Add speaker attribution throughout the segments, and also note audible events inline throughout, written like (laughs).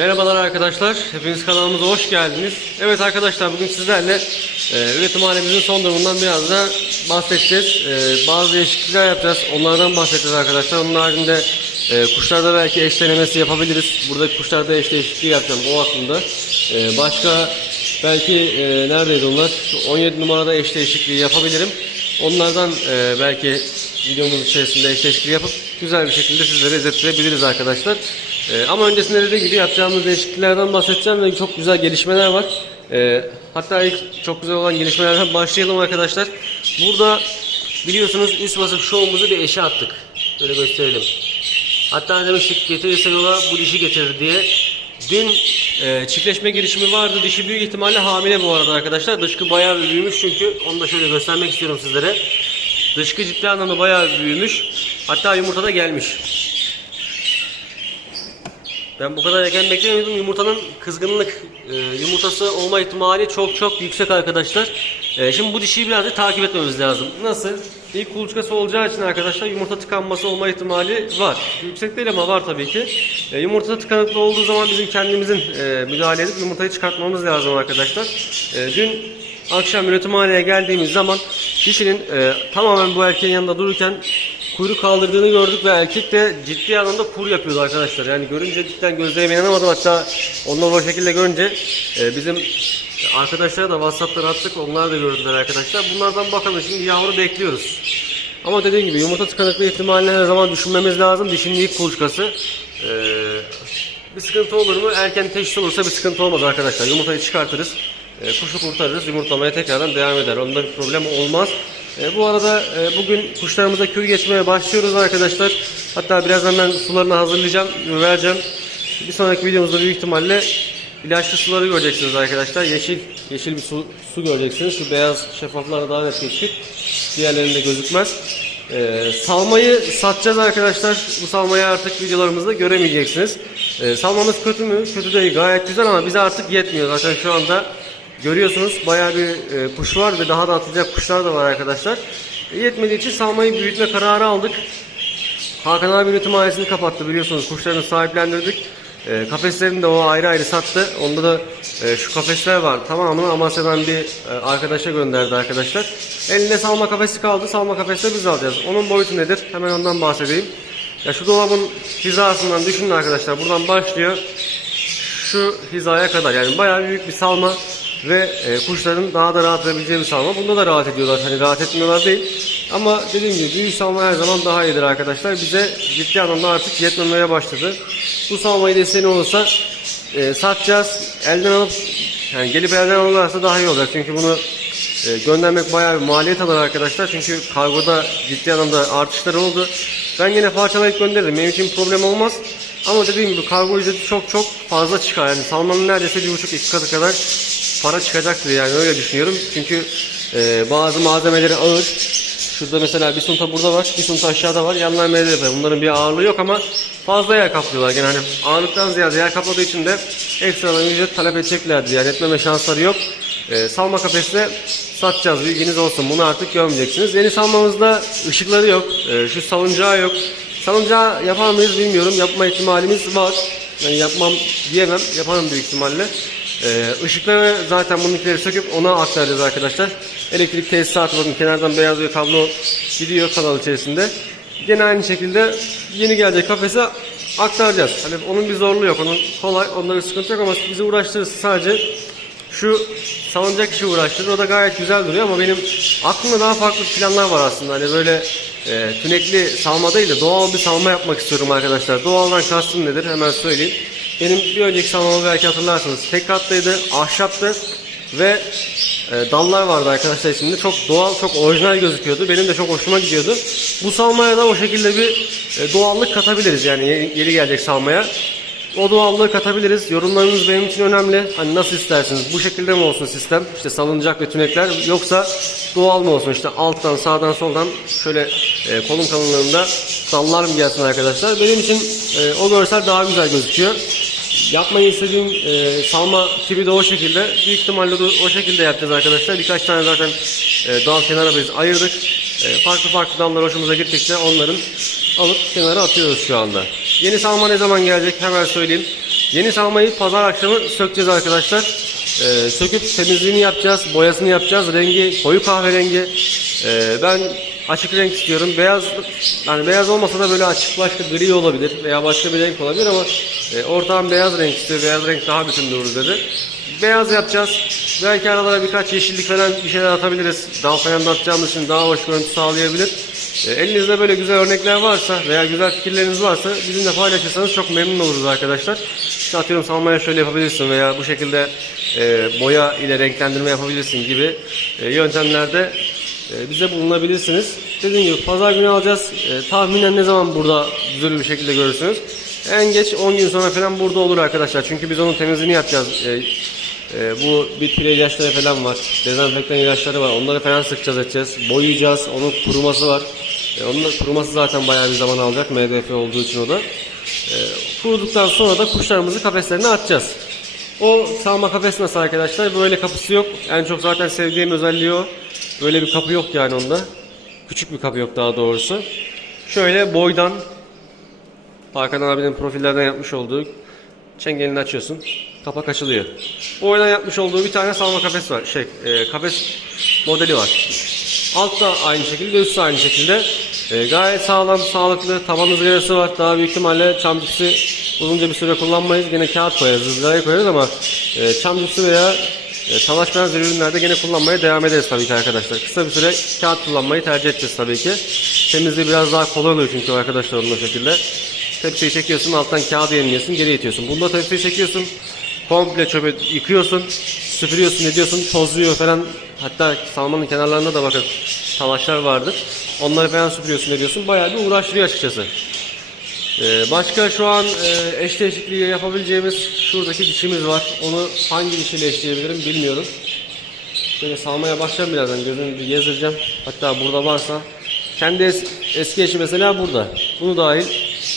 Speaker 1: Merhabalar arkadaşlar, hepiniz kanalımıza hoş geldiniz. Evet arkadaşlar bugün sizlerle e, üretim halimizin son durumundan biraz da bahsedeceğiz. E, bazı değişiklikler yapacağız, onlardan bahsedeceğiz arkadaşlar. Onun haricinde e, kuşlarda belki eş denemesi yapabiliriz. Buradaki kuşlarda eş değişikliği yapacağım o aklımda. E, başka belki e, neredeydi onlar? 17 numarada eş değişikliği yapabilirim. Onlardan e, belki videomuz içerisinde eş değişikliği yapıp güzel bir şekilde sizlere izlettirebiliriz arkadaşlar. E, ama öncesinde dediğim gibi yapacağımız değişikliklerden bahsedeceğim ve çok güzel gelişmeler var. E, hatta ilk çok güzel olan gelişmelerden başlayalım arkadaşlar. Burada biliyorsunuz üst vasıf şovumuzu bir eşe attık. Böyle gösterelim. Hatta demiştik getirirse yola bu dişi getirir diye. Dün e, çiftleşme girişimi vardı. Dişi büyük ihtimalle hamile bu arada arkadaşlar. Dışkı bayağı büyümüş çünkü onu da şöyle göstermek istiyorum sizlere. Dışkı ciddi anlamda bayağı büyümüş. Hatta yumurta da gelmiş. Ben bu kadar erken beklemiyordum. Yumurtanın kızgınlık e, yumurtası olma ihtimali çok çok yüksek arkadaşlar. E, şimdi bu dişiyi biraz da takip etmemiz lazım. Nasıl? İlk kuluçkası olacağı için arkadaşlar yumurta tıkanması olma ihtimali var. Yüksek değil ama var tabii ki. E, yumurta tıkanıklı olduğu zaman bizim kendimizin e, müdahale edip yumurtayı çıkartmamız lazım arkadaşlar. E, dün akşam üretimhaneye geldiğimiz zaman dişinin e, tamamen bu erkeğin yanında dururken kuyruk kaldırdığını gördük ve erkek de ciddi anlamda kur yapıyordu arkadaşlar. Yani görünce cidden gözlerime inanamadım. Hatta onları o şekilde görünce e, bizim arkadaşlara da WhatsApp'tan attık. Onlar da gördüler arkadaşlar. Bunlardan bakalım şimdi yavru bekliyoruz. Ama dediğim gibi yumurta tıkanıklığı ihtimalini her zaman düşünmemiz lazım. Dişinin ilk kuluçkası. E, bir sıkıntı olur mu? Erken teşhis olursa bir sıkıntı olmaz arkadaşlar. Yumurtayı çıkartırız. E, kuşu kurtarırız. Yumurtlamaya tekrardan devam eder. Onda bir problem olmaz. E, bu arada e, bugün kuşlarımıza kür geçmeye başlıyoruz arkadaşlar. Hatta birazdan ben sularını hazırlayacağım, vereceğim. Bir sonraki videomuzda büyük ihtimalle ilaçlı suları göreceksiniz arkadaşlar. Yeşil yeşil bir su, su göreceksiniz. Şu beyaz şeffaflar daha net gözükür. Diğerlerinde gözükmez. E, salmayı satacağız arkadaşlar. Bu salmayı artık videolarımızda göremeyeceksiniz. E, salmamız kötü mü? Kötü değil. Gayet güzel ama bize artık yetmiyor. Zaten şu anda Görüyorsunuz bayağı bir e, kuş var ve daha da atacak kuşlar da var arkadaşlar. E, yetmediği için salmayı büyütme kararı aldık. Hakan abi üretim ailesini kapattı biliyorsunuz kuşlarını sahiplendirdik. E, kafeslerini de o ayrı ayrı sattı. Onda da e, şu kafesler var. Tamamını Amasya'dan bir e, arkadaşa gönderdi arkadaşlar. Elinde salma kafesi kaldı. Salma kafesini biz alacağız. Onun boyutu nedir? Hemen ondan bahsedeyim. Ya şu dolabın hizasından düşünün arkadaşlar. Buradan başlıyor şu hizaya kadar yani bayağı büyük bir salma ve e, kuşların daha da rahat edebileceği bir salma. Bunda da rahat ediyorlar. Hani rahat etmiyorlar değil. Ama dediğim gibi büyük salma her zaman daha iyidir arkadaşlar. Bize ciddi anlamda artık yetmemeye başladı. Bu salmayı desteğini olursa e, satacağız. Elden alıp yani gelip elden alırlarsa daha iyi olacak. Çünkü bunu e, göndermek bayağı bir maliyet alır arkadaşlar. Çünkü kargoda ciddi anlamda artışlar oldu. Ben yine parçalayıp gönderirim. Benim için problem olmaz. Ama dediğim gibi kargo ücreti çok çok fazla çıkar. Yani salmanın neredeyse bir buçuk iki katı kadar para çıkacaktır yani öyle düşünüyorum. Çünkü e, bazı malzemeleri ağır. Şurada mesela bir sunta burada var, bir sunta aşağıda var. Yanlar var. Bunların bir ağırlığı yok ama fazla yer kaplıyorlar. Yani hani ağırlıktan ziyade yer kapladığı için de ekstradan ücret talep edeceklerdir. Yani etmeme şansları yok. E, salma kafesle satacağız. Bilginiz olsun. Bunu artık görmeyeceksiniz. Yeni salmamızda ışıkları yok. E, şu salıncağı yok. Salıncağı yapar mıyız bilmiyorum. Yapma ihtimalimiz var. Yani yapmam diyemem. Yaparım büyük ihtimalle. Ee, ışıkları zaten bununkileri söküp ona aktaracağız arkadaşlar. Elektrik tesisatı bakın kenardan beyaz bir kablo gidiyor kanal içerisinde. Gene aynı şekilde yeni gelecek kafese aktaracağız. Hani onun bir zorluğu yok. Onun kolay, onda sıkıntı yok ama bizi uğraştırırsa sadece şu salıncak işi uğraştırır. O da gayet güzel duruyor ama benim aklımda daha farklı planlar var aslında. Hani böyle e, tünekli salma değil de doğal bir salma yapmak istiyorum arkadaşlar. Doğaldan kastım nedir? Hemen söyleyeyim. Benim bir önceki salmamı belki hatırlarsınız. Tek katlıydı, ahşaptı ve e, dallar vardı arkadaşlar içinde. Çok doğal, çok orijinal gözüküyordu. Benim de çok hoşuma gidiyordu. Bu salmaya da o şekilde bir e, doğallık katabiliriz yani yeni, gelecek salmaya. O doğallığı katabiliriz. Yorumlarınız benim için önemli. Hani nasıl istersiniz? Bu şekilde mi olsun sistem? İşte salıncak ve tünekler yoksa doğal mı olsun? İşte alttan, sağdan, soldan şöyle e, kolun kalınlığında dallar mı gelsin arkadaşlar? Benim için e, o görsel daha güzel gözüküyor. Yapmayı istediğim e, salma tipi de o şekilde. Büyük ihtimalle de o şekilde yapacağız arkadaşlar. Birkaç tane zaten e, dal kenara biz ayırdık. E, farklı farklı dallar hoşumuza gittikçe onların alıp kenara atıyoruz şu anda. Yeni salma ne zaman gelecek hemen söyleyeyim. Yeni salmayı pazar akşamı sökeceğiz arkadaşlar. Ee, söküp temizliğini yapacağız, boyasını yapacağız. Rengi koyu kahverengi. Ee, ben açık renk istiyorum. Beyaz yani beyaz olmasa da böyle açık başka gri olabilir veya başka bir renk olabilir ama e, ortağım beyaz renk istiyor. Beyaz renk daha bütün durur dedi. Beyaz yapacağız. Belki aralara birkaç yeşillik falan bir şeyler atabiliriz. Dal falan da atacağımız için daha hoş görüntü sağlayabilir. E, elinizde böyle güzel örnekler varsa veya güzel fikirleriniz varsa bizimle paylaşırsanız çok memnun oluruz arkadaşlar. İşte atıyorum salmaya şöyle yapabilirsin veya bu şekilde e, boya ile renklendirme yapabilirsin gibi e, yöntemlerde bize bulunabilirsiniz. Dediğim gibi pazar günü alacağız. E, tahminen ne zaman burada düzenli bir şekilde görürsünüz. En geç 10 gün sonra falan burada olur arkadaşlar. Çünkü biz onun temizliğini yapacağız. E, ee, bu bitki ilaçları falan var. Dezenfektan ilaçları var. Onları falan sıkacağız edeceğiz. Boyayacağız. Onun kuruması var. Ee, onun kuruması zaten bayağı bir zaman alacak. MDF olduğu için o da. Ee, kuruduktan sonra da kuşlarımızı kafeslerine atacağız. O salma kafes nasıl arkadaşlar? Böyle kapısı yok. En çok zaten sevdiğim özelliği o. Böyle bir kapı yok yani onda. Küçük bir kapı yok daha doğrusu. Şöyle boydan Hakan abinin profillerden yapmış olduğu çengelini açıyorsun. Kapak açılıyor. Bu oyundan yapmış olduğu bir tane salma kafes var. Şey, e, kafes modeli var. Altta aynı şekilde, üstte aynı şekilde. E, gayet sağlam, sağlıklı. Taban ızgarası var. Daha büyük ihtimalle çam cipsi uzunca bir süre kullanmayız. Gene kağıt koyarız, ızgaraya koyarız ama e, çam cipsi veya e, talaş benzeri ürünlerde gene kullanmaya devam ederiz tabii ki arkadaşlar. Kısa bir süre kağıt kullanmayı tercih edeceğiz tabii ki. Temizliği biraz daha kolay oluyor çünkü arkadaşlar onun şekilde. Tepsiyi çekiyorsun, alttan kağıdı yeniliyorsun, geri itiyorsun. Bunda tepsiyi çekiyorsun, komple çöpe yıkıyorsun, süpürüyorsun, ediyorsun, tozluyor falan. Hatta salmanın kenarlarında da bakın talaşlar vardır. Onları falan süpürüyorsun, ediyorsun. Bayağı bir uğraştırıyor açıkçası. Ee, başka şu an e, eş değişikliği yapabileceğimiz şuradaki dişimiz var. Onu hangi dişiyle eşleyebilirim bilmiyorum. Böyle salmaya başlayacağım birazdan. Gözünü bir gezdireceğim. Hatta burada varsa. Kendi es- eski eşi mesela burada. Bunu dahil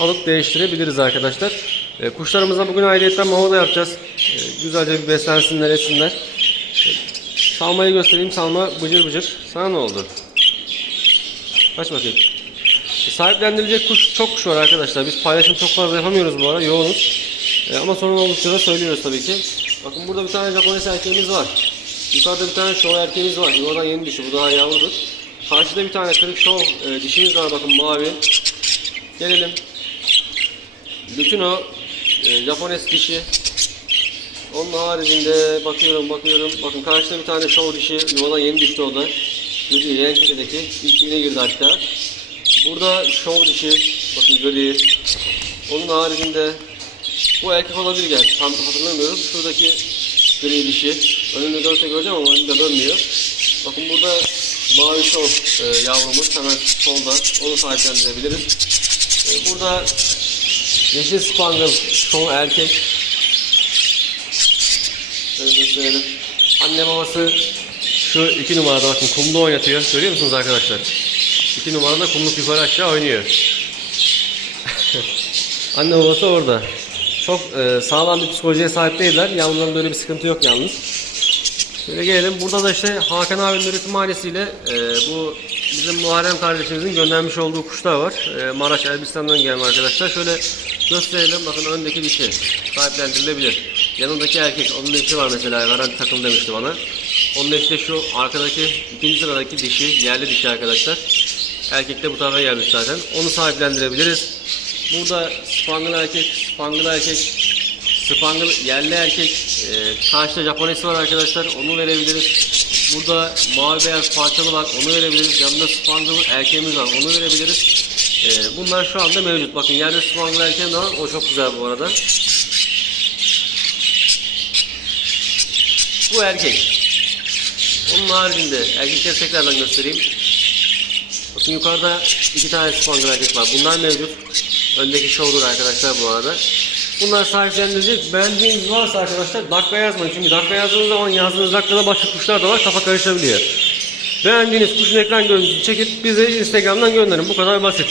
Speaker 1: alıp değiştirebiliriz arkadaşlar. E, kuşlarımıza bugün ayrıyetten mama yapacağız. E, güzelce bir beslensinler, etsinler. E, salmayı göstereyim. Salma bıcır bıcır. Sana ne oldu? Kaç bakayım. Sahiplendirilecek kuş çok kuş var arkadaşlar. Biz paylaşım çok fazla yapamıyoruz bu ara. Yoğunuz. E, ama sorun oldukça da söylüyoruz tabii ki. Bakın burada bir tane Japones erkeğimiz var. Yukarıda bir tane şov erkeğimiz var. Yuvadan yeni dişi. Bu daha yavrudur. Karşıda bir tane kırık şov e, dişimiz var bakın mavi. Gelelim. Bütün o e, Japones dişi. Onun haricinde bakıyorum bakıyorum. Bakın karşıda bir tane şov dişi. Yuvadan yeni düştü o da. En köşedeki. İlk girdi hatta. Burada şov dişi. Bakın gri. Onun haricinde bu erkek olabilir gerçi. Tam hatırlamıyorum. Şuradaki gri dişi. Önünde dönse göreceğim ama önünde dönmüyor. Bakın burada mavi şov e, yavrumuz hemen solda. Onu sahiplendirebiliriz. E, burada yeşil spangle şov erkek. Şöyle gösterelim. Anne babası şu iki numarada bakın kumda oynatıyor. Görüyor musunuz arkadaşlar? İki numarada kumluk yukarı aşağı oynuyor. (laughs) Anne babası orada. Çok e, sağlam bir psikolojiye sahip değiller. Yavruların böyle bir sıkıntı yok yalnız. Şöyle gelelim. Burada da işte Hakan abinin üretimhanesiyle e, bu bizim Muharrem kardeşimizin göndermiş olduğu kuşlar var. E, Maraş Elbistan'dan gelme arkadaşlar. Şöyle gösterelim. Bakın öndeki dişi sahiplendirilebilir. Yanındaki erkek. Onun eşi var mesela. Garanti takım demişti bana. Onun eşi de şu arkadaki ikinci sıradaki dişi. Yerli dişi arkadaşlar. Erkek de bu tarafa gelmiş zaten. Onu sahiplendirebiliriz. Burada Spangle erkek, Spangle erkek, Spangle yerli erkek, e, karşıda Japonesi var arkadaşlar, onu verebiliriz. Burada mavi beyaz parçalı var, onu verebiliriz. Yanında Spangle erkeğimiz var, onu verebiliriz. E, bunlar şu anda mevcut. Bakın yerde Spangle erkeğim de var, o çok güzel bu arada. Bu erkek. Onun haricinde erkekleri tekrardan göstereyim. Bakın yukarıda iki tane Spangle erkek var. Bunlar mevcut. Öndeki şovdur arkadaşlar bu arada. Bunlar sahiplendirilecek. Beğendiğiniz varsa arkadaşlar dakika yazmayın. Çünkü dakika yazdığınız zaman yazdığınız dakikada başka kuşlar da var. Kafa karışabiliyor. Beğendiğiniz kuşun ekran görüntüsünü çekip bize Instagram'dan gönderin. Bu kadar basit.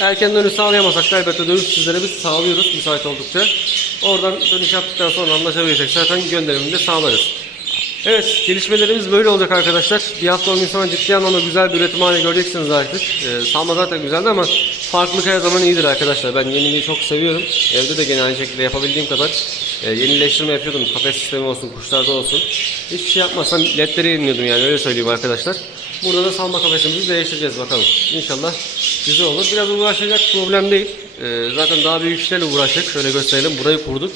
Speaker 1: Erken dönüş sağlayamazsak da elbette dönüş sizlere biz sağlıyoruz müsait oldukça. Oradan dönüş yaptıktan sonra anlaşabilirsek zaten gönderimini de sağlarız. Evet, gelişmelerimiz böyle olacak arkadaşlar. Bir hafta 10 gün sonra ciddi anlamda güzel bir üretimhane göreceksiniz artık. Ee, salma zaten güzeldi ama farklılık her zaman iyidir arkadaşlar. Ben yeniliği çok seviyorum. Evde de gene aynı şekilde yapabildiğim kadar e, yenileştirme yapıyordum. Kafes sistemi olsun, kuşlarda olsun. Hiçbir şey yapmazsam ledleri yeniliyordum yani öyle söyleyeyim arkadaşlar. Burada da salma kafesimizi değiştireceğiz bakalım. İnşallah güzel olur. Biraz uğraşacak problem değil. E, zaten daha büyük işlerle uğraştık. Şöyle gösterelim. Burayı kurduk.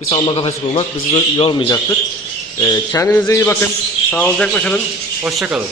Speaker 1: Bir salma kafesi kurmak bizi yormayacaktır. E, kendinize iyi bakın. Sağlıcakla kalın. Hoşça kalın.